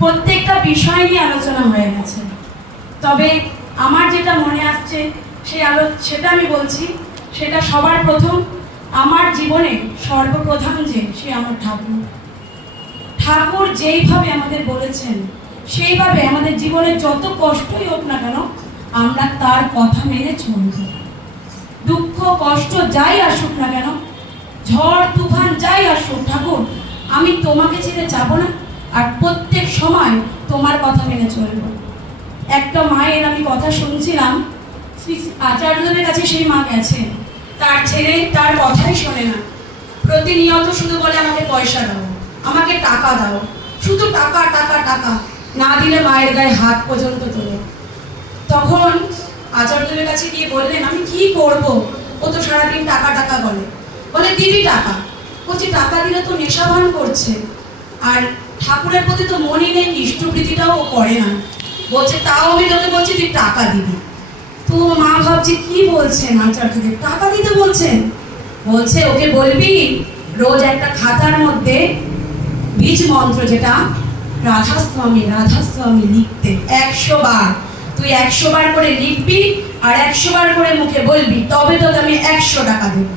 প্রত্যেকটা বিষয় নিয়ে আলোচনা হয়ে গেছে। তবে আমার যেটা মনে আসছে সেটা আমি বলছি। সেটা সবার প্রথম, আমার জীবনে সর্বপ্রধান যে সে আমার ঠাকুর। ঠাকুর যেইভাবে আমাদের বলেছেন সেইভাবে আমাদের জীবনে যত কষ্টই হোক না কেন আমরা তার কথা মেনে চলব। দুঃখ কষ্ট যাই আসুক না কেন, ঝড় তুফান যাই আসুক, ঠাকুর আমি তোমাকে ছেড়ে যাব না, আর প্রত্যেক সময় তোমার কথা মেনে চলব। একটা মায়ের আমি কথা শুনছিলাম, আচার্যদের কাছে সেই মা গেছে, তার ছেলে তার কথাই শোনে না, প্রতিনিয়ত শুধু বলে আমাকে পয়সা দাও, আমাকে টাকা দাও, শুধু টাকা টাকা টাকা, না দিলে মায়ের গায়ে হাত পর্যন্ত তোলে। তখন আচার্যদের কাছে গিয়ে বললেন আমি কি করব, ও তো সারাদিন টাকা টাকা বলে দিবি টাকা। বলছি টাকা দিলে তো নেশাভান করছে, আর ঠাকুরের প্রতি তো মনই নেই, ইষ্টপ্রীতিটাও ও করে না। বলছে তাও আমি তোকে বলছি তুই টাকা দিবি। তো মা ভাবছে কি বলছেন আচার্যদেব, টাকা দিতে বলছেন? বলছে ওকে বলবি রোজ একটা খাতার মধ্যে বীজ মন্ত্র, যেটা রাধাস্বামী রাধাস্বামী লিখতে 100 বার, তুই 100 বার করে লিখবি আর 100 বার করে মুখে বলবি, তবে তোকে আমি 100 টাকা দেব।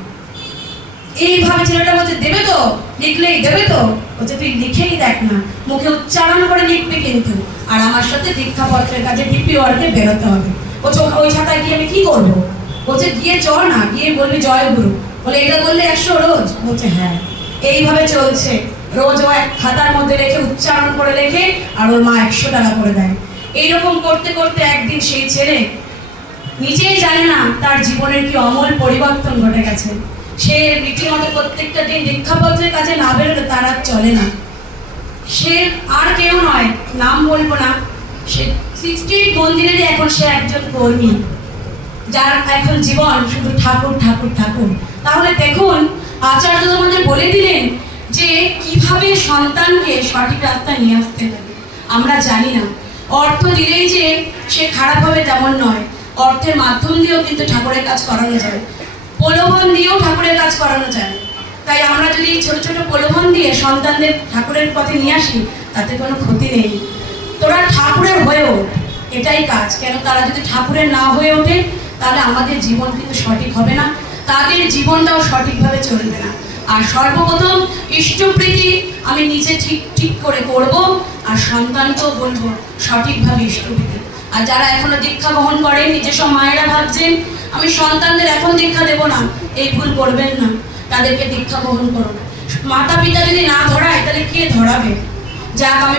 এইভাবে ছেলেটা বলছে দেবে তো, লিখলেই দেবে তো? বলছে তুই লিখেই দেখ না, মুখে উচ্চারণ করে লিখবি কিন্তু, আর আমার সাথে দীক্ষাপত্রের কাছে ডিপি ওয়ার্কে বেরোতে হবে। বলছে ওই ছাতায় গিয়ে আমি কি করবো? বলছে গিয়ে চল না, গিয়ে বলবি জয় গুরু। বলে এটা বললে 100 রোজ? বলছে হ্যাঁ। এইভাবে চলছে, রোজ ও এক খাতার মধ্যে রেখে উচ্চারণ করে লেখে, আর ওর মা 100 টাকা করে দেয়। এইরকম করতে করতে একদিন সেই ছেলে নিজেই জানে না তার জীবনের কি অমূল পরিবর্তন ঘটে গেছে। সে রীতিমতো প্রত্যেকটা দিন দীক্ষাপত্রের কাছে না বেরোলে তার আর চলে না। সে আর কেউ নয়, নাম বলবো না, সে 68 মন্দিরেরই এখন সে একজন কর্মী, যার এখন জীবন শুধু ঠাকুর ঠাকুর ঠাকুর। তাহলে দেখুন আচার্য আমাদের বলে দিলেন যে কিভাবে সন্তানকে সঠিক রাস্তায় নিয়ে আসতে হবে। আমরা জানি না, অর্থ দিলেই যে সে খারাপ হবে তেমন নয়, অর্থের মাধ্যম দিয়েও কিন্তু ঠাকুরের কাজ করানো যায়, প্রলোভন দিয়েও ঠাকুরের কাজ করানো যায়। তাই আমরা যদি ছোট ছোট প্রলোভন দিয়ে সন্তানদের ঠাকুরের পথে নিয়ে আসি তাতে কোনো ক্ষতি নেই। তোরা ঠাকুরের হয়েও এটাই কাজ, কেন তারা যদি ঠাকুরের না হয়ে ওঠে তাহলে আমাদের জীবন কিন্তু সঠিক হবে না, তাদের জীবনটাও সঠিকভাবে চলবে না। আর সর্বপ্রথম ইষ্টপ্রীতি আমি নিজে ঠিক করে করব, আর সন্তানকেও বলবো সঠিকভাবে ইষ্টপ্রীতি। আর যারা এখনো দীক্ষা গ্রহণ করেন, নিজস্ব মায়েরা ভাবছেন আমি সন্তানদের এখন দীক্ষা দেব না, এই ভুল করবেন না, তাদেরকে দীক্ষা গ্রহণ করুন। মাতা পিতা যদি না ধরায় তাহলে কে ধরাবে? যাক আমি